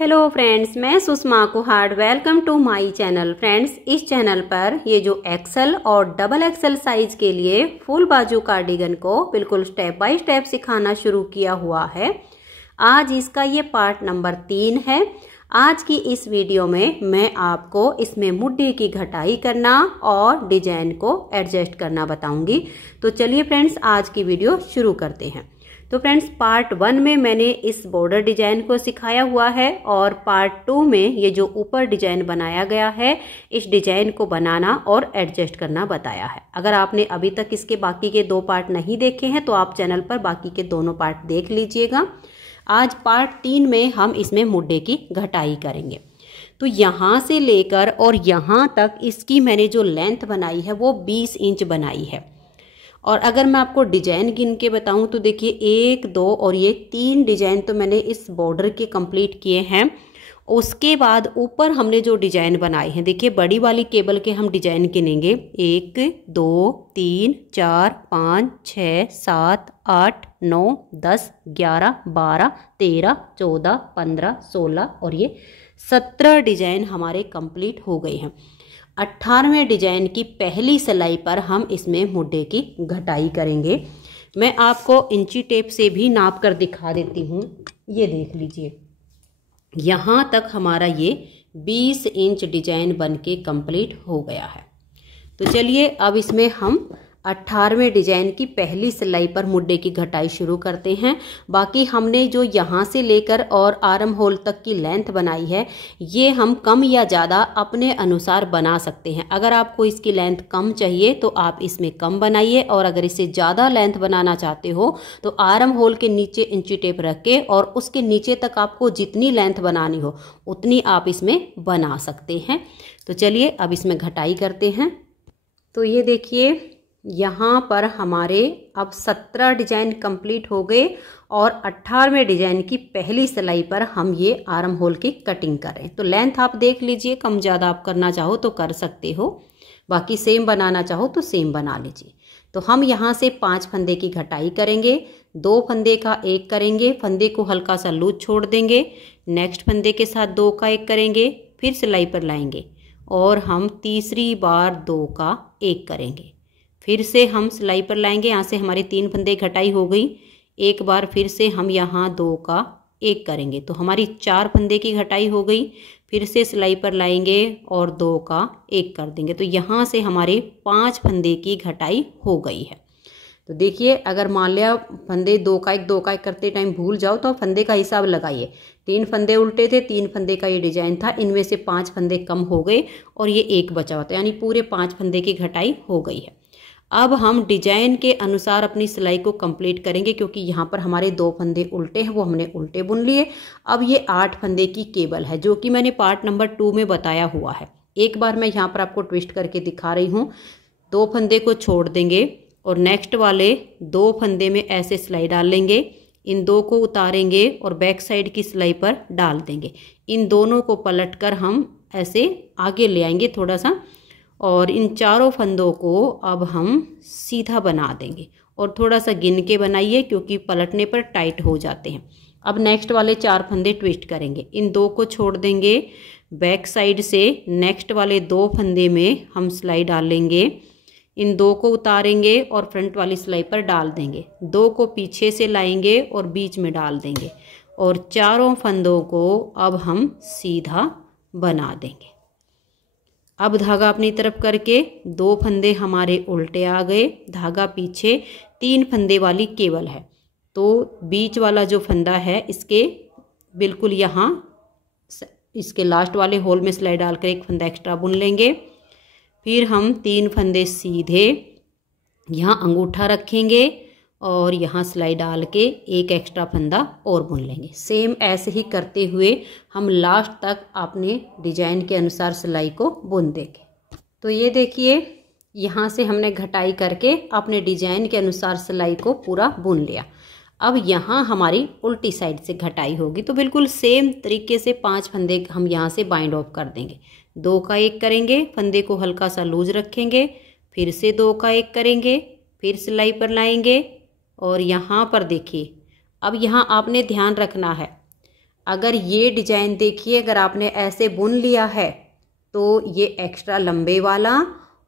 Hello friends, मैं Sushma Kuhar. Welcome to my channel. Friends, इस channel पर ये जो एक्सल और डबल एक्सल साइज के लिए फुल बाजू कार्डिगन को बिल्कुल स्टेप बाय स्टेप सिखाना शुरू किया हुआ है। आज इसका ये पार्ट नंबर 3 है। आज की इस वीडियो में मैं आपको इसमें मुड्ढे की घटाई करना और डिजाइन को एडजस्ट करना बताऊंगी। तो चलिए फ्रेंड्स, आज की वीडियो शुरू करते हैं। तो फ्रेंड्स, पार्ट 1 में मैंने इस बॉर्डर डिजाइन को सिखाया हुआ है और पार्ट 2 में ये जो ऊपर डिजाइन बनाया गया है, इस डिजाइन को बनाना और एडजस्ट करना बताया है। अगर आपने अभी तक इसके बाकी के 2 पार्ट नहीं देखे हैं तो आप चैनल पर बाकी के दोनों पार्ट देख लीजिएगा। आज पार्ट 3 में हम इसमें मुड्ढे की घटाई करेंगे। तो यहाँ से लेकर और यहाँ तक इसकी मैंने जो लेंथ बनाई है वो 20 इंच बनाई है। और अगर मैं आपको डिजाइन गिन के बताऊं तो देखिए 1, 2 और ये 3 डिजाइन तो मैंने इस बॉर्डर के कंप्लीट किए हैं। उसके बाद ऊपर हमने जो डिजाइन बनाए हैं, देखिए बड़ी वाली केबल के हम डिजाइन गिनेंगे 1, 2, 3, 4, 5, 6, 7, 8, 9, 10, 11, 12, 13, 14, 15, 16 और ये 17 डिजाइन हमारे कंप्लीट हो गए हैं। 18वें डिजाइन की पहली सिलाई पर हम इसमें मुड्ढे की घटाई करेंगे। मैं आपको इंची टेप से भी नाप कर दिखा देती हूँ। ये देख लीजिए, यहाँ तक हमारा ये 20 इंच डिजाइन बनके कंप्लीट हो गया है। तो चलिए अब इसमें हम 18वें डिजाइन की पहली सिलाई पर मुड्ढे की घटाई शुरू करते हैं। बाकी हमने जो यहाँ से लेकर और आर्म होल तक की लेंथ बनाई है, ये हम कम या ज़्यादा अपने अनुसार बना सकते हैं। अगर आपको इसकी लेंथ कम चाहिए तो आप इसमें कम बनाइए, और अगर इसे ज़्यादा लेंथ बनाना चाहते हो तो आर्म होल के नीचे इंची टेप रख के और उसके नीचे तक आपको जितनी लेंथ बनानी हो उतनी आप इसमें बना सकते हैं। तो चलिए अब इसमें घटाई करते हैं। तो ये देखिए, यहाँ पर हमारे अब 17 डिजाइन कंप्लीट हो गए और 18वें डिजाइन की पहली सिलाई पर हम ये आर्म होल की कटिंग करें। तो लेंथ आप देख लीजिए, कम ज़्यादा आप करना चाहो तो कर सकते हो, बाकी सेम बनाना चाहो तो सेम बना लीजिए। तो हम यहाँ से 5 फंदे की घटाई करेंगे। 2 फंदे का 1 करेंगे, फंदे को हल्का सा लूज छोड़ देंगे। नेक्स्ट फंदे के साथ 2 का 1 करेंगे, फिर सिलाई पर लाएंगे और हम तीसरी बार 2 का 1 करेंगे। फिर से हम सिलाई पर लाएंगे। यहाँ से हमारे 3 फंदे घटाई हो गई। एक बार फिर से हम यहाँ 2 का 1 करेंगे तो हमारी 4 फंदे की घटाई हो गई। फिर से सिलाई पर लाएंगे और 2 का 1 कर देंगे। तो यहाँ से हमारे 5 फंदे की घटाई हो गई है। तो देखिए, अगर मान लिया फंदे 2 का 1 करते टाइम भूल जाओ तो फंदे का हिसाब लगाइए। 3 फंदे उल्टे थे, 3 फंदे का ये डिजाइन था, इनमें से 5 फंदे कम हो गए और ये 1 बचा होता है, यानी पूरे 5 फंदे की घटाई हो गई है। अब हम डिजाइन के अनुसार अपनी सिलाई को कंप्लीट करेंगे, क्योंकि यहाँ पर हमारे 2 फंदे उल्टे हैं, वो हमने उल्टे बुन लिए। अब ये 8 फंदे की केबल है, जो कि मैंने पार्ट नंबर 2 में बताया हुआ है। एक बार मैं यहाँ पर आपको ट्विस्ट करके दिखा रही हूँ। 2 फंदे को छोड़ देंगे और नेक्स्ट वाले 2 फंदे में ऐसे सिलाई डाल लेंगे। इन 2 को उतारेंगे और बैक साइड की सिलाई पर डाल देंगे। इन दोनों को पलट कर हम ऐसे आगे ले आएंगे थोड़ा सा, और इन चारों फंदों को अब हम सीधा बना देंगे। और थोड़ा सा गिन के बनाइए, क्योंकि पलटने पर टाइट हो जाते हैं। अब नेक्स्ट वाले 4 फंदे ट्विस्ट करेंगे। इन 2 को छोड़ देंगे, बैक साइड से नेक्स्ट वाले 2 फंदे में हम सिलाई डालेंगे। इन 2 को उतारेंगे और फ्रंट वाली सिलाई पर डाल देंगे। 2 को पीछे से लाएंगे और बीच में डाल देंगे, और चारों फंदों को अब हम सीधा बना देंगे। अब धागा अपनी तरफ करके 2 फंदे हमारे उल्टे आ गए, धागा पीछे, 3 फंदे वाली केबल है। तो बीच वाला जो फंदा है इसके बिल्कुल यहाँ इसके लास्ट वाले होल में सिलाई डालकर 1 फंदा एक्स्ट्रा बुन लेंगे। फिर हम 3 फंदे सीधे यहाँ अंगूठा रखेंगे और यहाँ सिलाई डाल के 1 एक्स्ट्रा फंदा और बुन लेंगे। सेम ऐसे ही करते हुए हम लास्ट तक अपने डिजाइन के अनुसार सिलाई को बुन देंगे। तो ये देखिए, यहाँ से हमने घटाई करके अपने डिजाइन के अनुसार सिलाई को पूरा बुन लिया। अब यहाँ हमारी उल्टी साइड से घटाई होगी, तो बिल्कुल सेम तरीके से 5 फंदे हम यहाँ से बाइंड ऑफ कर देंगे। 2 का 1 करेंगे, फंदे को हल्का सा लूज रखेंगे, फिर से 2 का 1 करेंगे, फिर सिलाई पर लाएंगे और यहाँ पर देखिए, अब यहाँ आपने ध्यान रखना है, अगर ये डिजाइन देखिए, अगर आपने ऐसे बुन लिया है तो ये एक्स्ट्रा लंबे वाला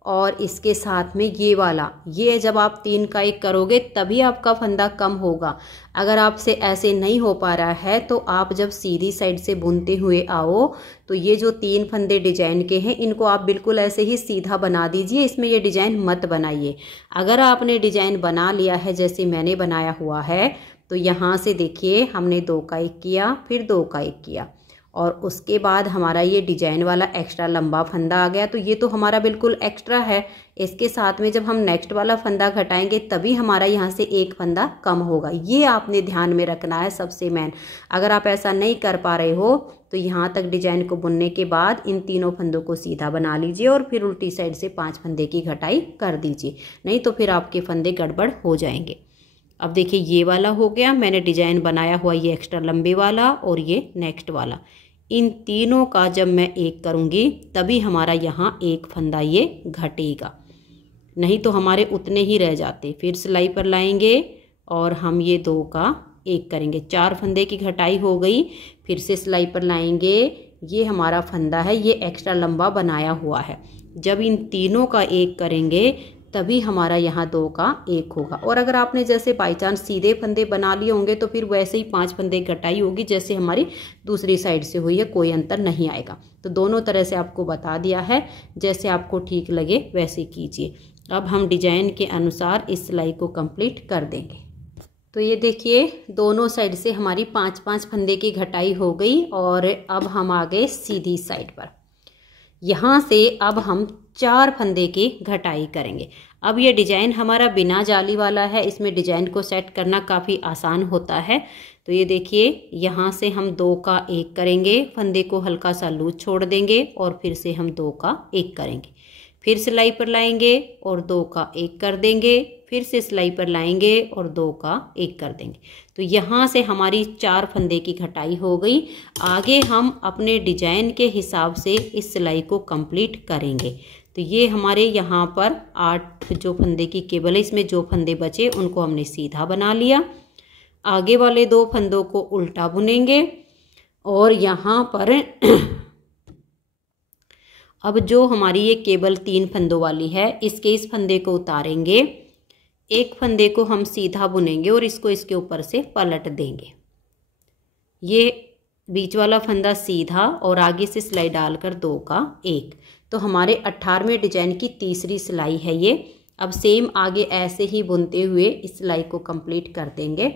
और इसके साथ में ये वाला, ये जब आप 3 का 1 करोगे तभी आपका फंदा कम होगा। अगर आपसे ऐसे नहीं हो पा रहा है तो आप जब सीधी साइड से बुनते हुए आओ तो ये जो 3 फंदे डिजाइन के हैं इनको आप बिल्कुल ऐसे ही सीधा बना दीजिए, इसमें ये डिजाइन मत बनाइए। अगर आपने डिजाइन बना लिया है जैसे मैंने बनाया हुआ है तो यहाँ से देखिए हमने 2 का 1 किया, फिर 2 का 1 किया और उसके बाद हमारा ये डिजाइन वाला एक्स्ट्रा लंबा फंदा आ गया। तो ये तो हमारा बिल्कुल एक्स्ट्रा है। इसके साथ में जब हम नेक्स्ट वाला फंदा घटाएंगे तभी हमारा यहाँ से 1 फंदा कम होगा। ये आपने ध्यान में रखना है सबसे मेन। अगर आप ऐसा नहीं कर पा रहे हो तो यहाँ तक डिजाइन को बुनने के बाद इन तीनों फंदों को सीधा बना लीजिए और फिर उल्टी साइड से 5 फंदे की घटाई कर दीजिए, नहीं तो फिर आपके फंदे गड़बड़ हो जाएंगे। अब देखिए ये वाला हो गया, मैंने डिजाइन बनाया हुआ ये एक्स्ट्रा लंबे वाला और ये नेक्स्ट वाला। इन तीनों का जब मैं 1 करूँगी तभी हमारा यहाँ 1 फंदा ये घटेगा, नहीं तो हमारे उतने ही रह जाते। फिर सिलाई पर लाएंगे और हम ये 2 का 1 करेंगे, 4 फंदे की घटाई हो गई। फिर से सिलाई पर लाएंगे, ये हमारा फंदा है, ये एक्स्ट्रा लंबा बनाया हुआ है। जब इन तीनों का 1 करेंगे तभी हमारा यहाँ 2 का 1 होगा। और अगर आपने जैसे बाई चांस सीधे फंदे बना लिए होंगे तो फिर वैसे ही 5 फंदे घटाई होगी जैसे हमारी दूसरी साइड से हुई है, कोई अंतर नहीं आएगा। तो दोनों तरह से आपको बता दिया है, जैसे आपको ठीक लगे वैसे कीजिए। अब हम डिजाइन के अनुसार इस सिलाई को कंप्लीट कर देंगे। तो ये देखिए दोनों साइड से हमारी 5-5 फंदे की घटाई हो गई और अब हम आ गए सीधी साइड पर। यहाँ से अब हम 4 फंदे की घटाई करेंगे। अब ये डिजाइन हमारा बिना जाली वाला है, इसमें डिजाइन को सेट करना काफ़ी आसान होता है। तो ये देखिए यहाँ से हम 2 का 1 करेंगे, फंदे को हल्का सा लूज छोड़ देंगे और फिर से हम 2 का 1 करेंगे। फिर सिलाई पर लाएंगे और 2 का 1 कर देंगे, फिर से सिलाई पर लाएंगे और 2 का 1 कर देंगे। तो यहाँ से हमारी 4 फंदे की घटाई हो गई। आगे हम अपने डिजाइन के हिसाब से इस सिलाई को कंप्लीट करेंगे। तो ये हमारे यहाँ पर 8 जो फंदे की केबल है, इसमें जो फंदे बचे उनको हमने सीधा बना लिया। आगे वाले 2 फंदों को उल्टा बुनेंगे और यहाँ पर अब जो हमारी ये केबल 3 फंदों वाली है, इसके इस फंदे को उतारेंगे, एक फंदे को हम सीधा बुनेंगे और इसको इसके ऊपर से पलट देंगे। ये बीच वाला फंदा सीधा और आगे से सिलाई डालकर 2 का 1। तो हमारे 18वें डिजाइन की तीसरी सिलाई है ये। अब सेम आगे ऐसे ही बुनते हुए इस सिलाई को कंप्लीट कर देंगे।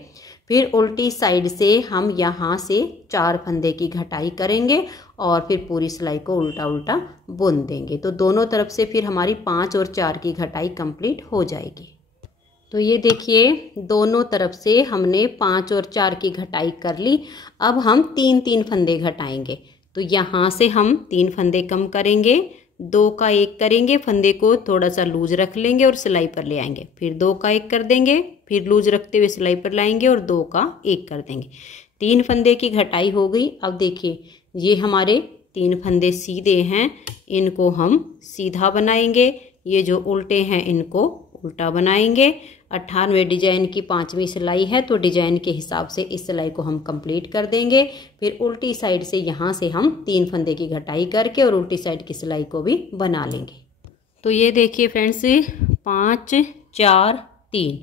फिर उल्टी साइड से हम यहाँ से 4 फंदे की घटाई करेंगे और फिर पूरी सिलाई को उल्टा उल्टा बुन देंगे। तो दोनों तरफ से फिर हमारी 5 और 4 की घटाई कंप्लीट हो जाएगी। तो ये देखिए दोनों तरफ से हमने 5 और 4 की घटाई कर ली। अब हम 3-3 फंदे घटाएंगे। तो यहाँ से हम 3 फंदे कम करेंगे, 2 का 1 करेंगे, फंदे को थोड़ा सा लूज रख लेंगे और सिलाई पर ले आएंगे। फिर 2 का 1 कर देंगे, फिर लूज रखते हुए सिलाई पर लाएंगे और 2 का 1 कर देंगे। 3 फंदे की घटाई हो गई। अब देखिए ये हमारे 3 फंदे सीधे हैं, इनको हम सीधा बनाएंगे। ये जो उल्टे हैं इनको उल्टा बनाएंगे। 18वें डिजाइन की 5वीं सिलाई है तो डिजाइन के हिसाब से इस सिलाई को हम कंप्लीट कर देंगे। फिर उल्टी साइड से यहाँ से हम 3 फंदे की घटाई करके और उल्टी साइड की सिलाई को भी बना लेंगे। तो ये देखिए फ्रेंड्स 5 4 3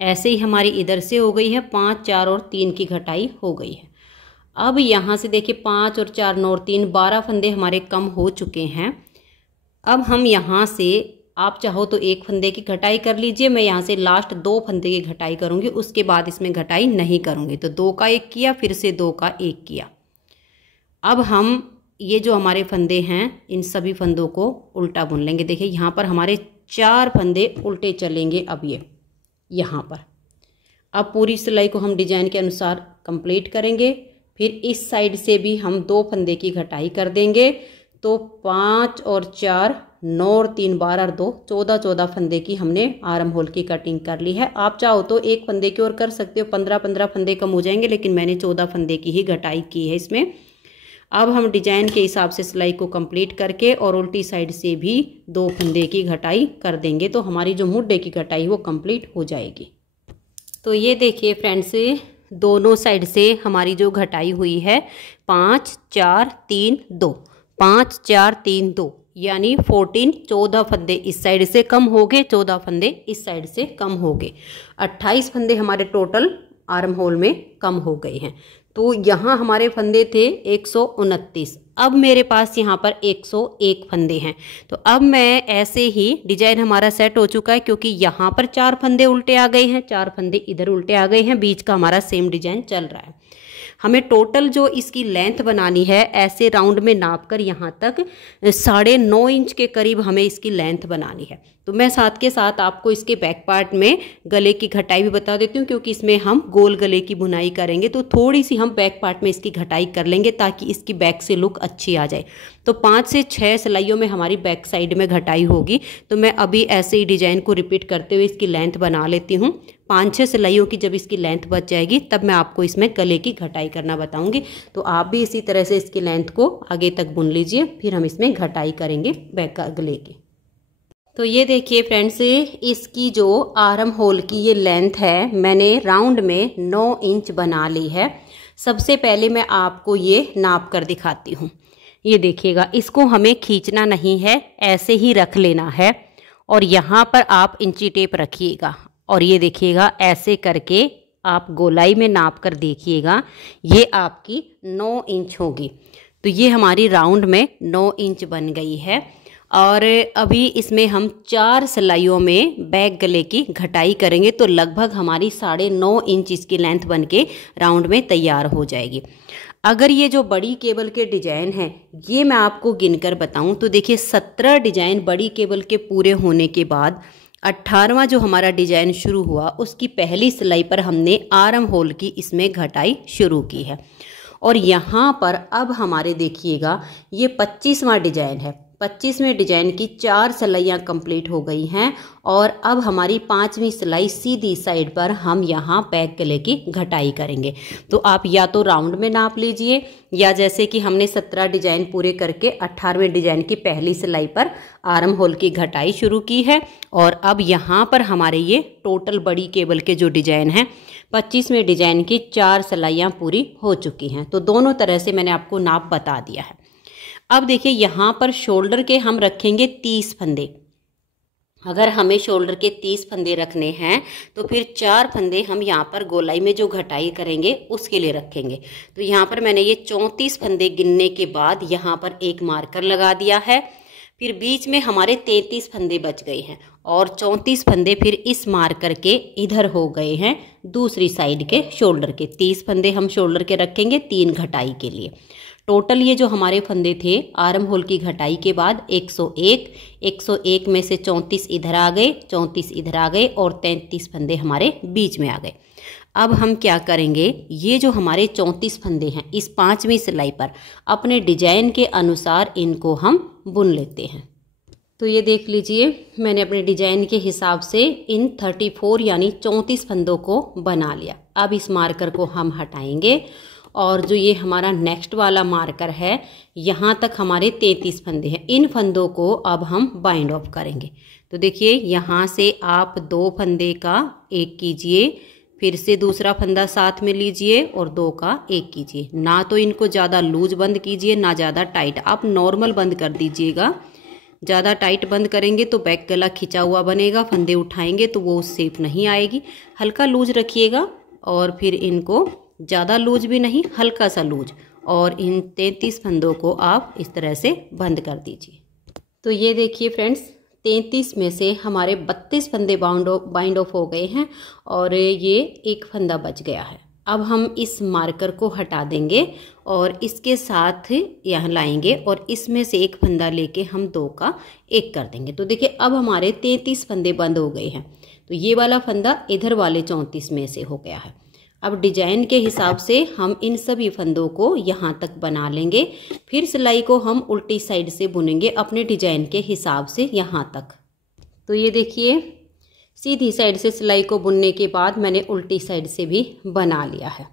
ऐसे ही हमारी इधर से हो गई है। 5 4 और 3 की घटाई हो गई है। अब यहाँ से देखिए 5 और 4 9 और 3 12 फंदे हमारे कम हो चुके हैं। अब हम यहाँ से आप चाहो तो 1 फंदे की घटाई कर लीजिए। मैं यहाँ से लास्ट 2 फंदे की घटाई करूँगी, उसके बाद इसमें घटाई नहीं करूँगी। तो 2 का 1 किया, फिर से 2 का 1 किया। अब हम ये जो हमारे फंदे हैं इन सभी फंदों को उल्टा बुन लेंगे। देखिए यहाँ पर हमारे 4 फंदे उल्टे चलेंगे। अब ये यहाँ पर अब पूरी सिलाई को हम डिजाइन के अनुसार कंप्लीट करेंगे। फिर इस साइड से भी हम 2 फंदे की घटाई कर देंगे। तो 5 और 4 9 और 3 12 और 2 14 फंदे की हमने आर्म होल की कटिंग कर ली है। आप चाहो तो 1 फंदे की और कर सकते हो, 15 फंदे कम हो जाएंगे, लेकिन मैंने 14 फंदे की ही घटाई की है इसमें। अब हम डिजाइन के हिसाब से सिलाई को कंप्लीट करके और उल्टी साइड से भी 2 फंदे की घटाई कर देंगे। तो हमारी जो मुड्ढे की घटाई वो कंप्लीट हो जाएगी। तो ये देखिए फ्रेंड्स दोनों साइड से हमारी जो घटाई हुई है 5 4 3 2, 5 4 3 2 यानी 14 फंदे इस साइड से कम हो गए, 14 फंदे इस साइड से कम हो गए, 28 फंदे हमारे टोटल आर्म होल में कम हो गए हैं। तो यहाँ हमारे फंदे थे 129, अब मेरे पास यहाँ पर 101 फंदे हैं। तो अब मैं ऐसे ही डिजाइन हमारा सेट हो चुका है, क्योंकि यहाँ पर 4 फंदे उल्टे आ गए हैं, 4 फंदे इधर उल्टे आ गए हैं, बीच का हमारा सेम डिजाइन चल रहा है। हमें टोटल जो इसकी लेंथ बनानी है ऐसे राउंड में नाप कर यहाँ तक 9.5 इंच के करीब हमें इसकी लेंथ बनानी है। तो मैं साथ के साथ आपको इसके बैक पार्ट में गले की घटाई भी बता देती हूँ, क्योंकि इसमें हम गोल गले की बुनाई करेंगे तो थोड़ी सी हम बैक पार्ट में इसकी घटाई कर लेंगे ताकि इसकी बैक से लुक अच्छी आ जाए। तो 5 से 6 सिलाइयों में हमारी बैक साइड में घटाई होगी। तो मैं अभी ऐसे ही डिजाइन को रिपीट करते हुए इसकी लेंथ बना लेती हूँ। 5-6 सिलाइयों की जब इसकी लेंथ बच जाएगी तब मैं आपको इसमें गले की घटाई करना बताऊंगी। तो आप भी इसी तरह से इसकी लेंथ को आगे तक बुन लीजिए, फिर हम इसमें घटाई करेंगे बैक गले की। तो ये देखिए फ्रेंड्स, इसकी जो आर्म होल की ये लेंथ है मैंने राउंड में 9 इंच बना ली है। सबसे पहले मैं आपको ये नाप कर दिखाती हूँ। ये देखिएगा, इसको हमें खींचना नहीं है, ऐसे ही रख लेना है और यहाँ पर आप इंची टेप रखिएगा और ये देखिएगा ऐसे करके आप गोलाई में नाप कर देखिएगा, ये आपकी 9 इंच होगी। तो ये हमारी राउंड में 9 इंच बन गई है। और अभी इसमें हम 4 सिलाइयों में बैक गले की घटाई करेंगे तो लगभग हमारी 9.5 इंच इसकी लेंथ बन के राउंड में तैयार हो जाएगी। अगर ये जो बड़ी केबल के डिजाइन हैं ये मैं आपको गिनकर बताऊं तो देखिए 17 डिजाइन बड़ी केबल के पूरे होने के बाद 18वां जो हमारा डिजाइन शुरू हुआ उसकी पहली सिलाई पर हमने आर्म होल की इसमें घटाई शुरू की है। और यहाँ पर अब हमारे देखिएगा ये 25वां डिजाइन है। 25वें डिजाइन की 4 सिलाइयाँ कंप्लीट हो गई हैं और अब हमारी 5वीं सिलाई सीधी साइड पर हम यहाँ बैक गले की घटाई करेंगे। तो आप या तो राउंड में नाप लीजिए या जैसे कि हमने 17 डिजाइन पूरे करके 18वें डिजाइन की पहली सिलाई पर आर्म होल की घटाई शुरू की है। और अब यहाँ पर हमारे ये टोटल बड़ी केबल के जो डिजाइन हैं 25वें डिजाइन की 4 सिलाइयाँ पूरी हो चुकी हैं। तो दोनों तरह से मैंने आपको नाप बता दिया है। अब देखिए यहाँ पर शोल्डर के हम रखेंगे 30 फंदे। अगर हमें शोल्डर के 30 फंदे रखने हैं तो फिर 4 फंदे हम यहाँ पर गोलाई में जो घटाई करेंगे उसके लिए रखेंगे। तो यहाँ पर मैंने ये 34 फंदे गिनने के बाद यहाँ पर एक मार्कर लगा दिया है। फिर बीच में हमारे 33 फंदे बच गए हैं और 34 फंदे फिर इस मार्कर के इधर हो गए हैं दूसरी साइड के शोल्डर के। 30 फंदे हम शोल्डर के रखेंगे 3 घटाई के लिए। टोटल ये जो हमारे फंदे थे आर्म होल की घटाई के बाद 101 में से 34 इधर आ गए, 34 इधर आ गए और 33 फंदे हमारे बीच में आ गए। अब हम क्या करेंगे, ये जो हमारे 34 फंदे हैं इस 5वीं सिलाई पर अपने डिजाइन के अनुसार इनको हम बुन लेते हैं। तो ये देख लीजिए मैंने अपने डिजाइन के हिसाब से इन 34 यानी 34 फंदों को बना लिया। अब इस मार्कर को हम हटाएंगे और जो ये हमारा नेक्स्ट वाला मार्कर है यहाँ तक हमारे 33 फंदे हैं। इन फंदों को अब हम बाइंड ऑफ करेंगे। तो देखिए यहाँ से आप 2 फंदे का 1 कीजिए, फिर से दूसरा फंदा साथ में लीजिए और 2 का 1 कीजिए। ना तो इनको ज़्यादा लूज बंद कीजिए ना ज़्यादा टाइट, आप नॉर्मल बंद कर दीजिएगा। ज़्यादा टाइट बंद करेंगे तो बैक गला खिंचा हुआ बनेगा, फंदे उठाएंगे तो वो शेप नहीं आएगी। हल्का लूज रखिएगा और फिर इनको ज़्यादा लूज भी नहीं, हल्का सा लूज, और इन 33 फंदों को आप इस तरह से बंद कर दीजिए। तो ये देखिए फ्रेंड्स 33 में से हमारे 32 फंदे बाइंड ऑफ हो गए हैं और ये एक फंदा बच गया है। अब हम इस मार्कर को हटा देंगे और इसके साथ यहाँ लाएंगे और इसमें से एक फंदा लेके हम 2 का 1 कर देंगे। तो देखिए अब हमारे 33 फंदे बंद हो गए हैं। तो ये वाला फंदा इधर वाले 34 में से हो गया है। अब डिजाइन के हिसाब से हम इन सभी फंदों को यहाँ तक बना लेंगे, फिर सिलाई को हम उल्टी साइड से बुनेंगे अपने डिजाइन के हिसाब से यहाँ तक। तो ये देखिए सीधी साइड से सिलाई को बुनने के बाद मैंने उल्टी साइड से भी बना लिया है।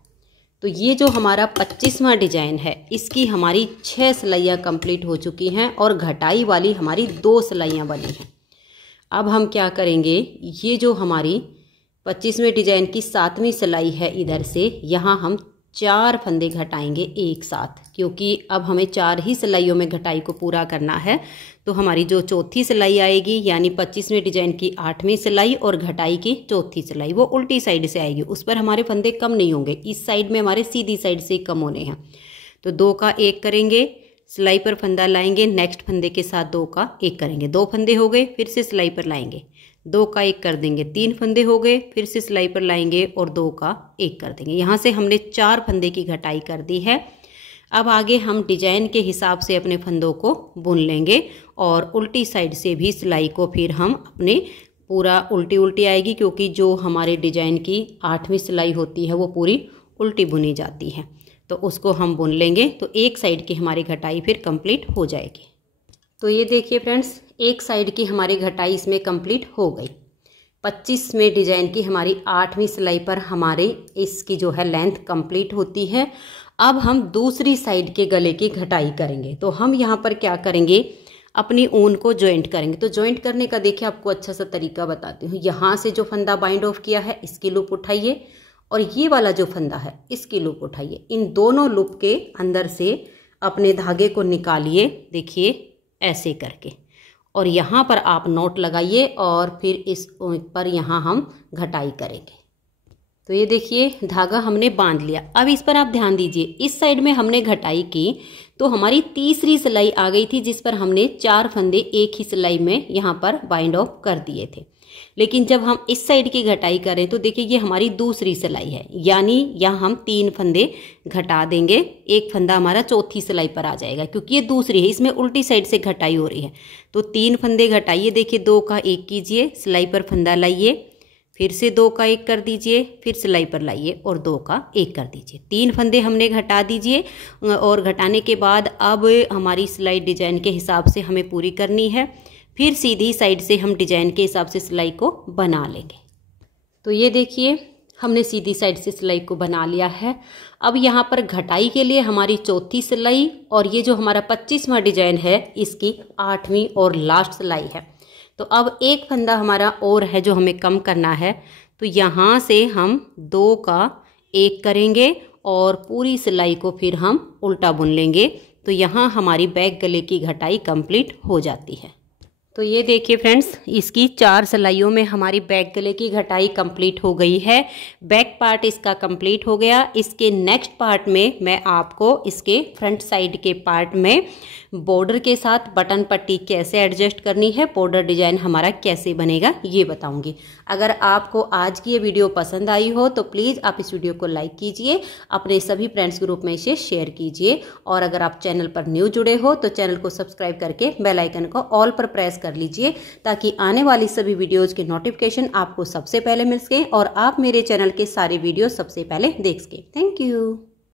तो ये जो हमारा 25वां डिजाइन है इसकी हमारी 6 सिलाइयाँ कंप्लीट हो चुकी हैं और घटाई वाली हमारी 2 सिलाइयाँ बनी हैं। अब हम क्या करेंगे, ये जो हमारी 25वें डिजाइन की 7वीं सिलाई है इधर से, यहाँ हम 4 फंदे घटाएंगे एक साथ, क्योंकि अब हमें 4 ही सिलाइयों में घटाई को पूरा करना है। तो हमारी जो चौथी सिलाई आएगी यानी 25वें डिजाइन की 8वीं सिलाई और घटाई की चौथी सिलाई वो उल्टी साइड से आएगी, उस पर हमारे फंदे कम नहीं होंगे, इस साइड में हमारे सीधी साइड से कम होने हैं। तो 2 का 1 करेंगे, सिलाई पर फंदा लाएंगे, नेक्स्ट फंदे के साथ 2 का 1 करेंगे, 2 फंदे हो गए, फिर से सिलाई पर लाएंगे, 2 का 1 कर देंगे, 3 फंदे हो गए, फिर से सिलाई पर लाएंगे और 2 का 1 कर देंगे। यहाँ से हमने 4 फंदे की घटाई कर दी है। अब आगे हम डिजाइन के हिसाब से अपने फंदों को बुन लेंगे और उल्टी साइड से भी सिलाई को फिर हम अपने पूरा उल्टी आएगी, क्योंकि जो हमारे डिजाइन की 8वीं सिलाई होती है वो पूरी उल्टी बुनी जाती है, तो उसको हम बुन लेंगे। तो एक साइड की हमारी घटाई फिर कंप्लीट हो जाएगी। तो ये देखिए फ्रेंड्स, एक साइड की हमारी घटाई इसमें कंप्लीट हो गई। 25वें डिजाइन की हमारी 8वीं सिलाई पर हमारे इसकी जो है लेंथ कंप्लीट होती है। अब हम दूसरी साइड के गले की घटाई करेंगे। तो हम यहाँ पर क्या करेंगे, अपनी ऊन को जॉइंट करेंगे। तो जॉइंट करने का देखिए आपको अच्छा सा तरीका बताती हूँ। यहाँ से जो फंदा बाइंड ऑफ किया है इसकी लूप उठाइए और ये वाला जो फंदा है इसकी लूप उठाइए। इन दोनों लूप के अंदर से अपने धागे को निकालिए, देखिए ऐसे करके, और यहाँ पर आप नॉट लगाइए और फिर इस पर यहाँ हम घटाई करेंगे। तो ये देखिए धागा हमने बांध लिया। अब इस पर आप ध्यान दीजिए, इस साइड में हमने घटाई की तो हमारी तीसरी सिलाई आ गई थी जिस पर हमने 4 फंदे एक ही सिलाई में यहाँ पर बाइंड ऑफ कर दिए थे। लेकिन जब हम इस साइड की घटाई करें तो देखिए ये हमारी दूसरी सिलाई है, यानी यहाँ हम 3 फंदे घटा देंगे, एक फंदा हमारा चौथी सिलाई पर आ जाएगा, क्योंकि ये दूसरी है, इसमें उल्टी साइड से घटाई हो रही है। तो 3 फंदे घटाइए, देखिए 2 का 1 कीजिए, सिलाई पर फंदा लाइए, फिर से 2 का 1 कर दीजिए, फिर सिलाई पर लाइए और 2 का 1 कर दीजिए। 3 फंदे हमने घटा दीजिए और घटाने के बाद अब हमारी सिलाई डिजाइन के हिसाब से हमें पूरी करनी है। फिर सीधी साइड से हम डिजाइन के हिसाब से सिलाई को बना लेंगे। तो ये देखिए हमने सीधी साइड से सिलाई को बना लिया है। अब यहाँ पर घटाई के लिए हमारी चौथी सिलाई और ये जो हमारा 25वां डिजाइन है इसकी 8वीं और लास्ट सिलाई है। तो अब एक फंदा हमारा और है जो हमें कम करना है। तो यहाँ से हम 2 का 1 करेंगे और पूरी सिलाई को फिर हम उल्टा बुन लेंगे। तो यहाँ हमारी बैक गले की घटाई कंप्लीट हो जाती है। तो ये देखिए फ्रेंड्स, इसकी 4 सिलाइयों में हमारी बैक गले की घटाई कंप्लीट हो गई है। बैक पार्ट इसका कंप्लीट हो गया। इसके नेक्स्ट पार्ट में मैं आपको इसके फ्रंट साइड के पार्ट में बॉर्डर के साथ बटन पट्टी कैसे एडजस्ट करनी है, बॉर्डर डिजाइन हमारा कैसे बनेगा ये बताऊंगी। अगर आपको आज की ये वीडियो पसंद आई हो तो प्लीज़ आप इस वीडियो को लाइक कीजिए, अपने सभी फ्रेंड्स ग्रुप में इसे शेयर कीजिए और अगर आप चैनल पर न्यू जुड़े हो तो चैनल को सब्सक्राइब करके बेल आइकन को ऑल पर प्रेस कर लीजिए, ताकि आने वाली सभी वीडियोज़ के नोटिफिकेशन आपको सबसे पहले मिल सके और आप मेरे चैनल के सारे वीडियो सबसे पहले देख सकें। Thank you.